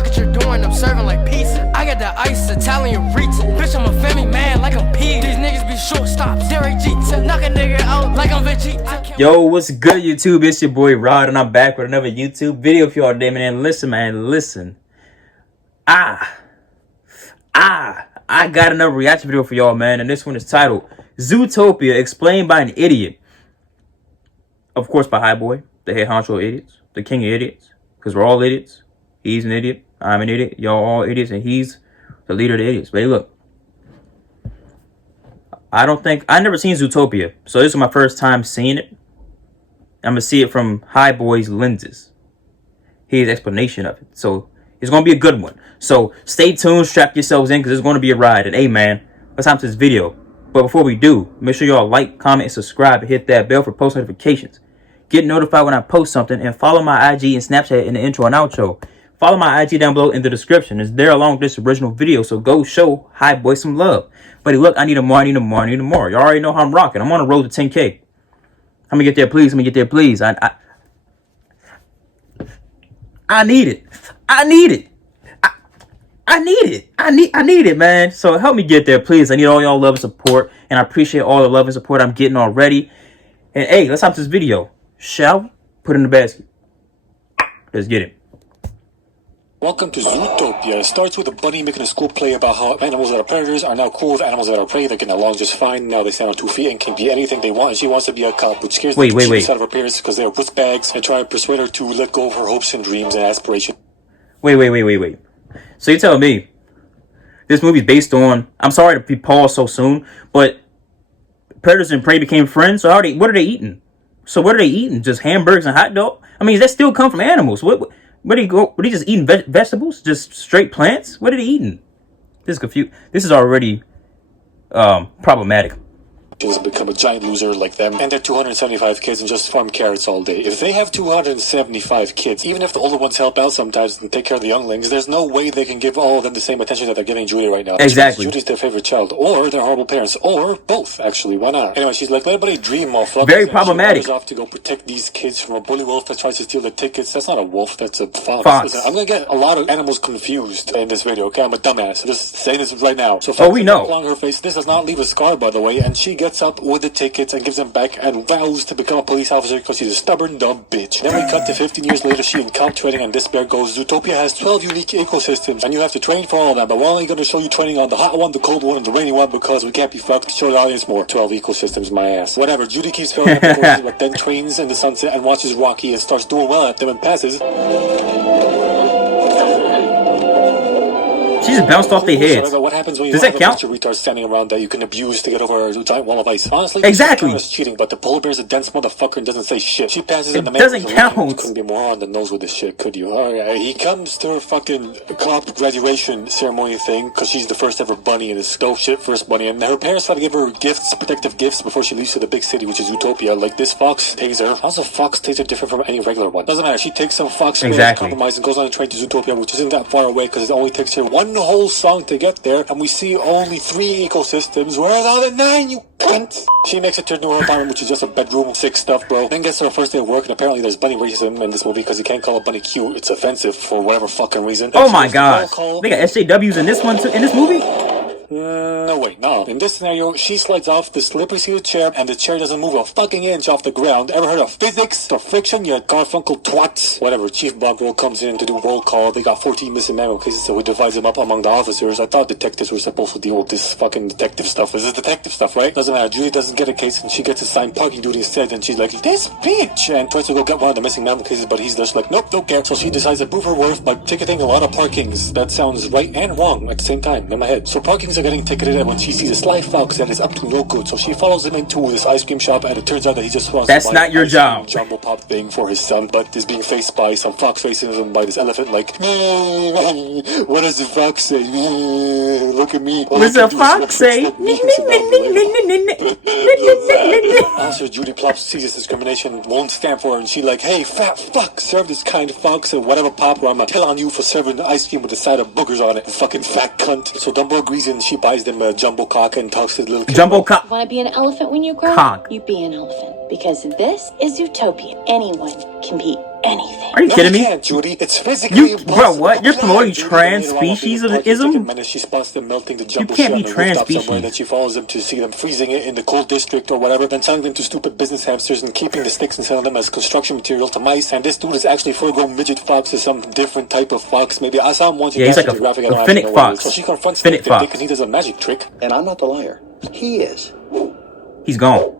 Look what you're doing, I'm serving like pizza. I got the ice, Italian reach. Bitch, I'm a family man like I'm P. These niggas be shortstops. Derek Jeter, knock a nigga out like I'm Vegeta. Yo, what's good, YouTube? It's your boy Rod, and I'm back with another YouTube video for y'all today, man. Listen, man, listen. I got another reaction video for y'all, man, and this one is titled Zootopia Explained by an Idiot. Of course, by High Boy, the head honcho of idiots, the king of idiots, because we're all idiots. He's an idiot, I'm an idiot, y'all all idiots, and he's the leader of the idiots. But hey, look, I never seen Zootopia, so this is my first time seeing it. I'm gonna see it from High Boy's lenses, his explanation of it. So it's gonna be a good one. So stay tuned, strap yourselves in, because it's gonna be a ride. And hey, man, let's hop to this video. But before we do, make sure y'all like, comment, and subscribe, and hit that bell for post notifications. Get notified when I post something, and follow my IG and Snapchat in the intro and outro. Follow my IG down below in the description. It's there along with this original video, so go show High Boy some love. But look, I need a more, I need a more, I need a more. You already know how I'm rocking. I'm on a road to 10K. Let me get there, please. Let me get there, please. I need it. I need it. I need it. I need it, man. So help me get there, please. I need all y'all love and support, and I appreciate all the love and support I'm getting already. And hey, let's hop to this video. Shall we? Put it in the basket. Let's get it. Welcome to Zootopia. It starts with a bunny making a school play about how animals that are predators are now cool with animals that are prey. They're getting along just fine. Now they stand on 2 feet and can be anything they want. And she wants to be a cop, which scares the shit out of her parents because they are puss bags and try to persuade her to let go of her hopes and dreams and aspirations. Wait. So you're telling me this movie's based on, I'm sorry to be paused so soon, but predators and prey became friends? So what are they eating? So what are they eating? Just hamburgers and hot dog? I mean, does that still come from animals? What are they just eating vegetables? Just straight plants? What are they eating? This is confused. This is already problematic. Become a giant loser like them, and they're 275 kids and just farm carrots all day. If they have 275 kids, even if the older ones help out sometimes and take care of the younglings, there's no way they can give all of them the same attention that they're giving Judy right now. Exactly. Judy's their favorite child, or they're horrible parents, or both, actually. Why not? Anyway, she's like, let everybody dream, motherfuckers. Very problematic. She off to go protect these kids from a bully wolf that tries to steal the tickets. That's not a wolf, that's a fox. Listen, I'm gonna get a lot of animals confused in this video, okay? I'm a dumbass. I'm just saying this right now. So we know. Along her face, this does not leave a scar, by the way, and she gets up with the tickets and gives them back and vows to become a police officer because she's a stubborn, dumb bitch. Then we cut to 15 years later, she in comp training, and this bear goes, Zootopia has 12 unique ecosystems, and you have to train for all of them, but we're only going to show you training on the hot one, the cold one, and the rainy one, because we can't be fucked. Show the audience more. 12 ecosystems, my ass. Whatever, Judy keeps filling up the courses, but then trains in the sunset and watches Rocky and starts doing well at them and passes. She just bounced off their heads. What happens when you Does have that count? a bunch of retards standing around that you can abuse to get over a giant wall of ice? Honestly, exactly. It's cheating, but the polar bear's a dense motherfucker and doesn't say shit. She passes it and the man doesn't count. Couldn't be more on the nose with this shit, could you? Alright, he comes to her fucking cop graduation ceremony thing because she's the first ever bunny and is dope shit first bunny, and her parents try to give her gifts, protective gifts, before she leaves to the big city, which is Zootopia. Like this fox taser. How's a fox taser different from any regular one? Doesn't matter. She takes some fox compromise and goes on a train to Zootopia, which isn't that far away because it only takes her one whole song to get there, and we see only 3 ecosystems. Where are the other 9, you cunt? She makes it to her new apartment, which is just a bedroom, sick stuff, bro. Then gets to her first day of work, and apparently there's bunny racism in this movie because you can't call a bunny cute. It's offensive for whatever fucking reason. Oh my god. They got SJWs in this one too, in this movie? No, wait, no. In this scenario, she slides off the slippery seated chair, and the chair doesn't move a fucking inch off the ground. Ever heard of physics or friction, you Garfunkel twat? Whatever, Chief Bogwell comes in to do roll call. They got 14 missing manual cases, so he divides them up among the officers. I thought detectives were supposed to deal with this fucking detective stuff. This is detective stuff, right? Doesn't matter. Julie doesn't get a case, and she gets assigned parking duty instead, and she's like, this bitch! And tries to go get one of the missing manual cases, but he's just like, nope, don't care. So she decides to prove her worth by ticketing a lot of parkings. That sounds right and wrong at the same time in my head. So parkings are getting ticketed, and when she sees a sly fox that is up to no good, so she follows him into this ice cream shop, and it turns out that he just wants That's to buy not your job. Jumbo pop thing for his son, but is being faced by some fox facing him by this elephant like, what does the fox say? Look at me. What's the fox say? Officer Judy Plops sees this discrimination, won't stand for her, and she like, hey, fat fuck, serve this kind fox and whatever pop, or I'm gonna tell on you for serving ice cream with a side of boogers on it, you fucking fat cunt. So Dumbo agrees and she buys them a jumbo cock and talks to the little kid. Jumbo cock. Want to be an elephant when you grow up? You be an elephant. Because this is Zootopia. Anyone can be anything. Are you No, kidding you me? can't, Judy. It's physically impossible. Bro, what? You're Come promoting on, Judy. Then later on, while being in the park, he's taking transspeciesism? menace. She spots them melting the You jumbo can't shit be on the rooftop somewhere. transspecies. Then she follows them to see them freezing it in the cold district or whatever. Then selling them to stupid business hamsters and keeping the sticks and selling them as construction material to mice. And this dude is actually full-grown midget fox, is some different type of fox. Maybe I saw him once in Yeah, he's like National Geographic. I don't a actually finnick know what it is. fox. So she confronts Finnick Nick the fox. dick and he does a magic trick. And I'm not the liar. He is. He's gone.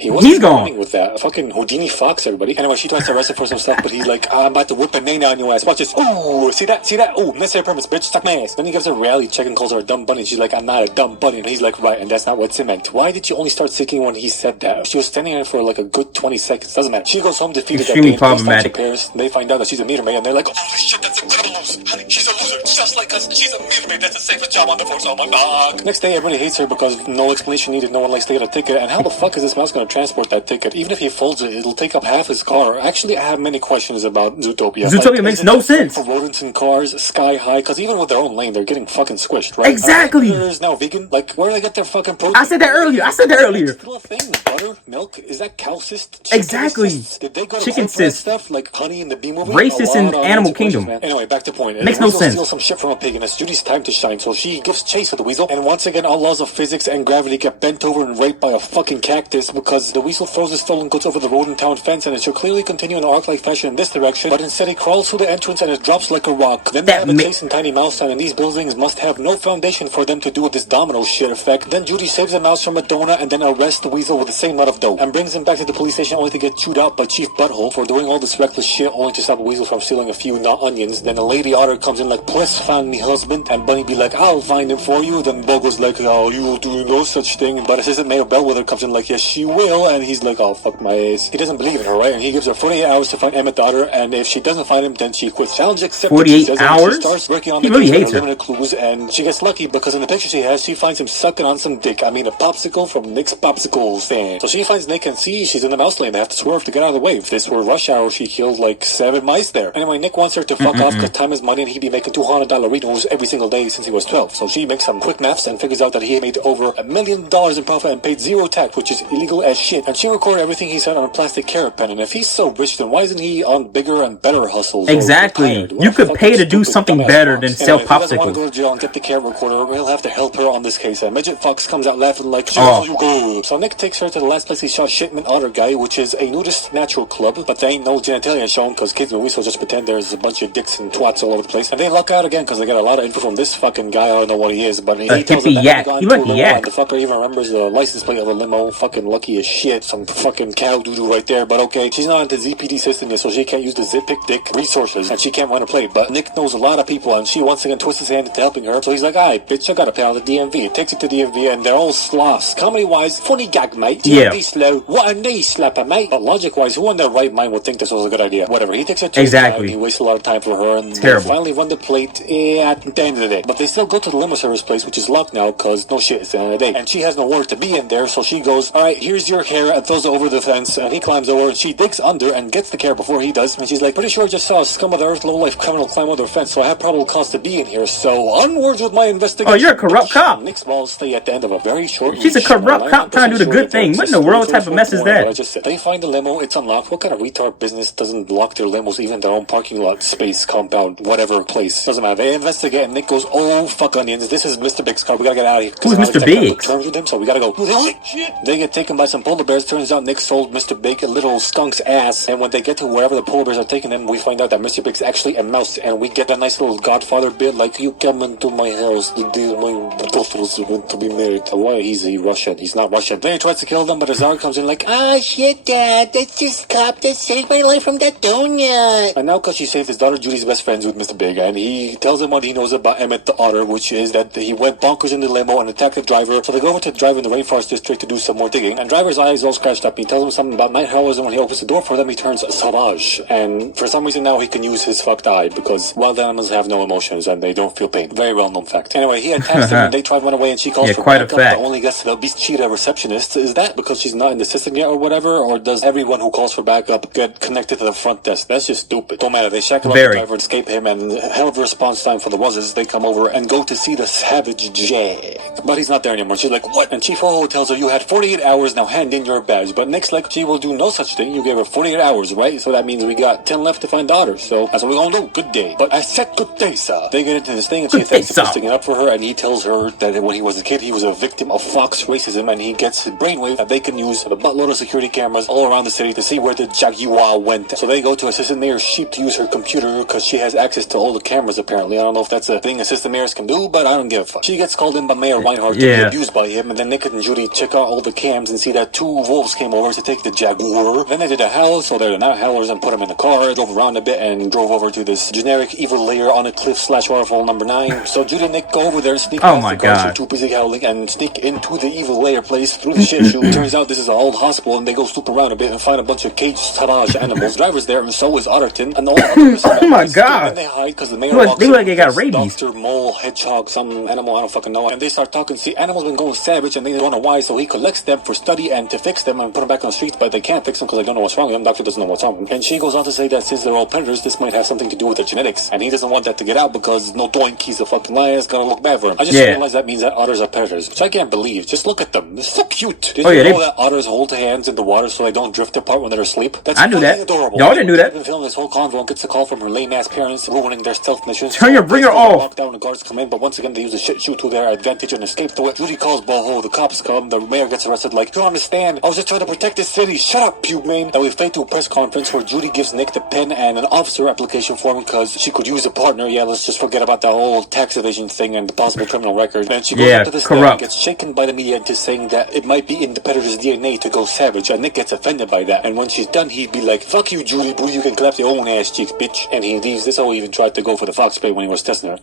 He wasn't He's gone. running with that. Fucking Houdini Fox, everybody. Anyway, she tries to arrest him for some stuff, but he's like, I'm about to whip a nana on your ass. Watch this. Ooh, see that? See that? Ooh, necessary permits, bitch. Suck my ass. Then he gives her a reality check and calls her a dumb bunny. She's like, I'm not a dumb bunny. And he's like, right, and that's not what it meant. Why did you only start seeking when he said that? She was standing there for like a good 20 seconds. Doesn't matter. She goes home defeated Extremely that day and problematic. Paris. They find out that she's a meter maid, and they're like, holy shit, that's incredible news. Honey, she's a loser. Just like us. She's a meter maid. That's the safest job on the force. Oh my god. Next day, everybody hates her because no explanation needed. No one likes to get a ticket. And how the fuck is this mouse going to transport that ticket? Even if he folds it, it'll take up half his car. Actually, I have many questions about Zootopia. Zootopia makes no sense. For rodents and cars, sky high, because even with their own lane, they're getting fucking squished, right? Exactly. Is now vegan. Like, where do they get their fucking protein? I said that earlier. Still a thing. Butter, milk. Is that cow cyst? Chicken Exactly. cysts? Did they go to Chicken court for that cyst. stuff like Honey in the Bee movie? Racist A in lot of Animal unanswered Kingdom. questions, man. Anyway, back to point. Makes The no weasel sense. steals some shit from a pig, and it's Judy's time to shine. So she gives chase with the weasel, and once again, all laws of physics and gravity get bent over and raped by a fucking cactus because the weasel throws his stolen goods over the road in town fence, and it should clearly continue in an arc-like fashion in this direction, but instead he crawls through the entrance and it drops like a rock. Then they have a chase in Tiny Mouse Town, and these buildings must have no foundation for them to do this domino shit effect. Then Judy saves the mouse from a donut and then arrests the weasel with the same lot of dope and brings him back to the police station only to get chewed out by Chief Butthole for doing all this reckless shit only to stop a weasel from stealing a few not onions. Then a lady otter comes in like, please find me husband, and Bunny be like, I'll find him for you. Then Bogo's like, oh, you will do no such thing. But Assistant Mayor Bellwether comes in like, yes, she will, and he's like, oh, fuck my ass. He doesn't believe in her, right? And he gives her 48 hours to find Emmett the otter, and if she doesn't find him, then she quits. Challenge accepted. 48 hours? She starts working on He the really case with hates her. limited clues, and she gets lucky because in the picture she has, she finds him sucking on some dick. I mean, a popsicle from Nick's popsicle stand. So she finds Nick and sees she's in the mouse lane. They have to swerve to get out of the way. If this were rush hour, she killed like 7 mice there. Anyway, Nick wants her to fuck off because time is money, and he'd be making $200 every single day since he was 12. So she makes some quick maths and figures out that he made over $1 million in profit and paid zero tax, which is illegal as shit. And she recorded everything he said on a plastic carrot pen. And if he's so rich, then why isn't he on bigger and better hustles? Exactly. You could pay to do something better than sell If he doesn't want to popsicles. go to jail and get the carrot recorder, he'll have to help her on this case. And Midget Fox comes out laughing like, Oh. you go. So Nick takes her to the last place he shot Shipman Otter Guy, which is a nudist natural club, but there ain't no genitalia shown because kids and weasels just pretend there's a bunch of dicks and twats all over the place. And they luck out again because they get a lot of info from this fucking guy. I don't know what he is, but he tells them hippie that yak. he got You into like a limo yak. and the fucker even remembers the license plate of the limo. Fucking lucky as shit. Some fucking cow doo-doo right there, but okay. She's not into ZPD system yet, so she can't use the zip pick dick resources, and she can't run a plate. But Nick knows a lot of people, and she once again twists his hand into helping her. So he's like, "Aye, bitch, I gotta pay out the DMV." Takes it to DMV, and they're all sloths. Comedy-wise, funny gag, mate. Yeah. DMV slow. What a knee slapper, mate. But logic-wise, who in their right mind would think this was a good idea? Whatever. He takes her to Exactly. his time, he wastes a lot of time for her, and Terrible. they finally run the plate at the end of the day. But they still go to the limo service place, which is locked now, because no shit, it's the end of the day. And she has no order to be in there, so she goes, "Alright, here's your hair," and throws it over the fence, and he climbs over, and she digs under and gets the care before he does, and she's like, "Pretty sure I just saw a scum of the earth low-life criminal climb over the fence, so I have probable cause to be in here, so onwards with my investigation." Oh, you're a corrupt cop. Nick's balls stay at the end of a very short She's a leash. corrupt I'm cop trying to do the 99% good sure thing. that What in the world type of mess is what I that? just said. They find the limo, it's unlocked. What kind of retard business doesn't lock their limos, even their own parking lot, space, compound, whatever place? Doesn't matter. They investigate, and Nick goes, "Oh, fuck onions. This is Mr. Big's car. We gotta get out of here." Who's Mr. Biggs? Terms with him, so we gotta go. Holy shit. They get taken by some polar bears. Turns out Nick sold Mr. Big a little skunk's ass, and when they get to wherever the polar bears are taking them, we find out that Mr. Big's actually a mouse, and we get a nice little Godfather bit, like, "You come into my house, the day my daughters are going to be married." Why is he Russian? He's not Russian. Then he tries to kill them, but Azar comes in like, "Ah, shit, Dad, that's just cop that saved my life from that donut." And now, because she saved his daughter, Judy's best friends with Mr. Big, and he tells them what he knows about Emmett the otter, which is that he went bonkers in the limo and attacked the driver. So they go over to the driver in the rainforest district to do some more digging, and driver's eyes all scratched up. He tells him something about night howlers, and when he opens the door for them, he turns sauvage. And for some reason now he can use his fucked eye, because wild animals have no emotions and they don't feel pain. Very well known fact. Anyway, he attacks them and they try to run away, and she calls Yeah, for quite a backup. fact. The only gets to the beast cheetah receptionist. Is that because she's not in the system yet or whatever, or does everyone who calls for backup get connected to the front desk? That's just stupid. Don't matter. They shackle up the Very. driver, escape him, and hell of a response time for the wuzzes. They come over and go to see the savage Jag. But he's not there anymore. She's like, "What?" And Chief Ho tells her, "You had 48 hours, now hand in your badge. But Nick's like, she will do no such thing. You gave her 48 hours, right? So that means we got 10 left to find daughters. So that's what we're gonna do. Good day. But I said good day, sir. They get into this thing and she thanks him for sticking up for her, and he tells her that when he was a kid, he was a victim of Fox racism, and he gets his brainwave that they can use with a buttload of security cameras all around the city to see where the Jaguar went. So they go to Assistant Mayor Sheep to use her computer because she has access to all the cameras apparently. I don't know if that's a thing Assistant Mayors can do, but I don't give a fuck. She gets called in by Mayor Weinhardt to be abused by him, and then Nick and Judy check out all the cams and see that 2 wolves came over to take the Jaguar. Then they did a house, so they're not howlers, and put them in the car, drove around a bit, and drove over to this generic evil lair on a cliff / waterfall number 9. So Judy and Nick go over there, sneak past the cars, so too busy howling, and sneak into the evil lair place through the shit shoe. Turns out this is an old hospital, and they go snoop around a bit and find a bunch of caged savage animals. Driver's there, and so is Otterton, and all the others. Oh my god! And they hide because the mayor walks they like they got rabies. Doctor, mole, hedgehog, some animal, I don't fucking know. And they start talking. See, animals been going savage, and they don't know why. So he collects them for study and to fix them and put them back on the streets. But they can't fix them because they don't know what's wrong with them. Doctor doesn't know what's wrong with them. And she goes on to say that since they're all predators, this might have something to do with their genetics. And he doesn't want that to get out because no doink, he's a fucking liar. It's gonna look bad for him. I just realized that means that otters are predators, which I can't believe. Just look at them. They're so cute. Did you know that otters hold hands in the water so they don't drift apart when they're asleep? That's I knew that. Adorable. Y'all didn't do that. Been filming this whole convo and gets a call from her lame ass parents ruining their stealth missions. Bring her off. Walk down, the guards come in, but once again they use a shit shoe to their advantage and escape through it. Judy calls Boho, the cops come, the mayor gets arrested like, you don't understand, I was just trying to protect the city, shut up, pube man. Then we fade to a press conference where Judy gives Nick the pen and an officer application form because she could use a partner. Yeah, let's just forget about the whole tax evasion thing and the possible criminal record. Then she goes up to the stand and gets shaken by the media into saying that it might be in the predator's DNA to go savage, and Nick gets offended by that. And when she's done, he'd be like, fuck you, Judy, boo, you can clap your own ass cheeks, bitch. And he leaves. This how he even tried to go for the fox play when he was testing her.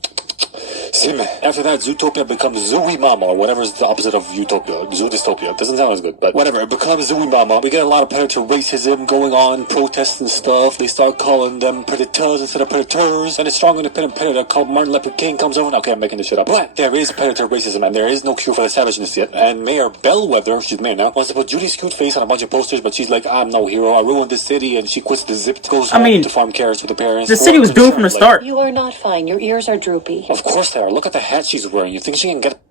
After that, Zootopia becomes Zooey Mama, or whatever is the opposite of Utopia. Zootopia. It doesn't sound as good, but whatever. It becomes Zooey Mama. We get a lot of predator racism going on, protests and stuff. They start calling them predators instead of predators. And a strong independent predator called Martin Luther King comes over. Okay, I'm making this shit up. But there is predator racism, and there is no cure for the savageness yet. And Mayor Bellwether, she's mayor now, wants to put Judy's cute face on a bunch of posters, but she's like, I'm no hero. I ruined this city, and she quits the Zipped, goes home to farm carrots with her parents. The city was doomed from the start. You are not fine. Your ears are droopy. Of course they are. Look at the hat she's wearing. You think she can get...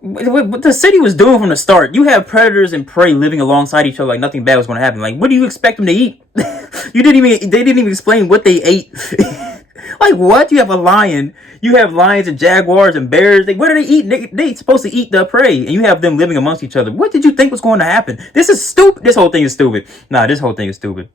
But the city was doomed from the start. You have predators and prey living alongside each other like nothing bad was going to happen. Like, what do you expect them to eat? They didn't even explain what they ate. Like, what? You have a lion. You have lions and jaguars and bears. What do they eat? They supposed to eat the prey, and you have them living amongst each other. What did you think was going to happen? This is stupid. This whole thing is stupid. Nah, this whole thing is stupid.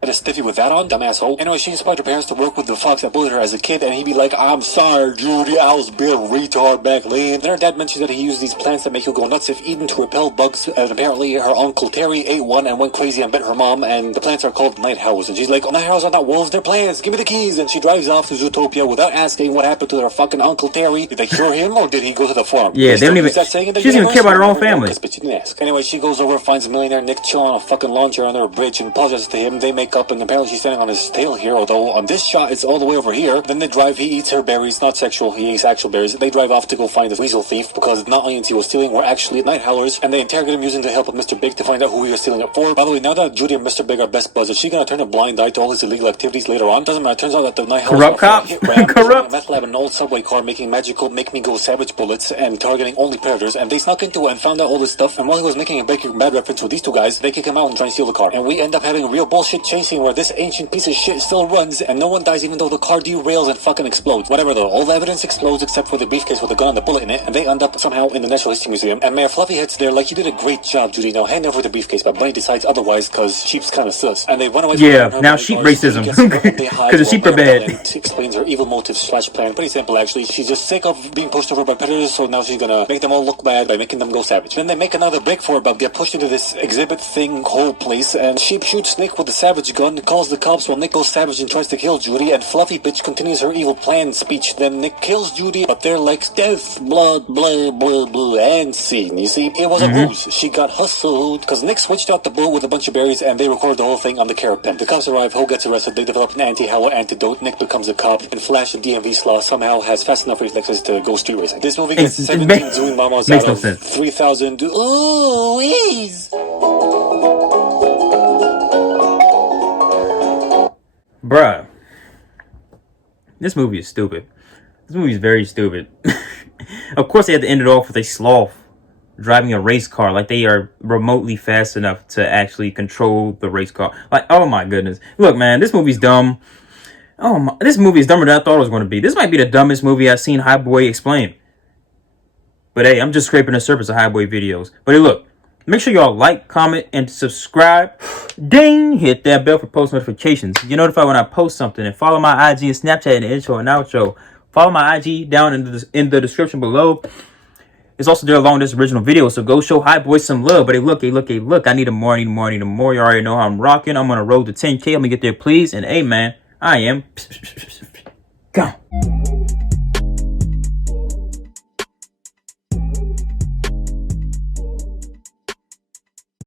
A stiffy with that on, dumb asshole. Anyway, she inspired her parents to work with the fox that bullied her as a kid, and he'd be like, I'm sorry, Judy, I was being a retard back then. Then her dad mentioned that he used these plants that make you go nuts if eaten to repel bugs, and apparently her uncle Terry ate one and went crazy and bit her mom, and the plants are called night owls. And she's like, oh, night owls are not wolves, they're plants, give me the keys. And she drives off to Zootopia without asking what happened to their fucking Uncle Terry. Did they cure him, or did he go to the farm? Yeah, they don't even, she doesn't even care about her own family. But she didn't ask. Anyway, she goes over, finds millionaire Nick chilling on a fucking lawn chair under a bridge, and apologizes to him. They make up, and apparently she's on his tail here, although on this shot it's all the way over here. Then they drive, he eats her berries, not sexual, he eats actual berries. They drive off to go find the weasel thief because not onions he was stealing were actually night howlers, and they interrogate him using the help of Mr. Big to find out who he was stealing it for. By the way, now that Judy and Mr. Big are best buds, is she gonna turn a blind eye to all his illegal activities later on? Doesn't matter. Turns out that the night howlers corrupt cops, corrupt meth lab, an old subway car making magical make me go savage bullets and targeting only predators, and they snuck into it and found out all this stuff. And while he was making a Breaking Bad reference with these two guys, they kick him out and try and steal the car, and we end up having a real bullshit chase scene where this ancient piece of shit still runs, and no one dies even though the car derails and fucking explodes. Whatever though, all the evidence explodes except for the briefcase with the gun and the bullet in it, and they end up somehow in the Natural History Museum. And Mayor Fluffy heads there like, you did a great job, Judy, now hand over the briefcase. But Bunny decides otherwise because Sheep's kind of sus, and they run away from her. Now sheep racism, because the sheep are bad. She explains her evil motives / plan. Pretty simple actually. She's just sick of being pushed over by predators, so now she's gonna make them all look bad by making them go savage. Then they make another break for it, but get pushed into this exhibit thing whole place, and Sheep shoots Nick with the savage gun, calls the cops while Nick goes savage and tries to kill Judy, and Fluffy bitch continues her evil plan speech. Then Nick kills Judy, but they're like, death, blood, blah, blah, blah, and scene. You see, it was a ruse. She got hustled, because Nick switched out the bow with a bunch of berries, and they record the whole thing on the carrot pen. The cops arrive, Ho gets arrested, they develop an anti-Howler antidote, Nick becomes a cop, and Flash, the DMV slaw, somehow has fast enough reflexes to go street racing. This movie gets 17 Zooey Mamas out of 3,000. Ooh, ease. Bruh. This movie is stupid. This movie is very stupid. Of course they had to end it off with a sloth. driving a race car, like they are remotely fast enough to actually control the race car. Like, oh my goodness. Look, man, this movie's dumb. Oh my, this movie is dumber than I thought it was going to be. This might be the dumbest movie I've seen High Boy explain. But hey, I'm just scraping the surface of High Boy videos. But hey, look, make sure y'all like, comment, and subscribe. Ding! Hit that bell for post notifications. You're notified when I post something. And follow my IG and Snapchat in the intro and outro. Follow my IG down in the description below. It's also there along this original video, so go show High Boy some love. But hey, look, I need more. You already know how I'm rocking. I'm on a road to 10K. I'm gonna get there, please. And hey, man, I am gone.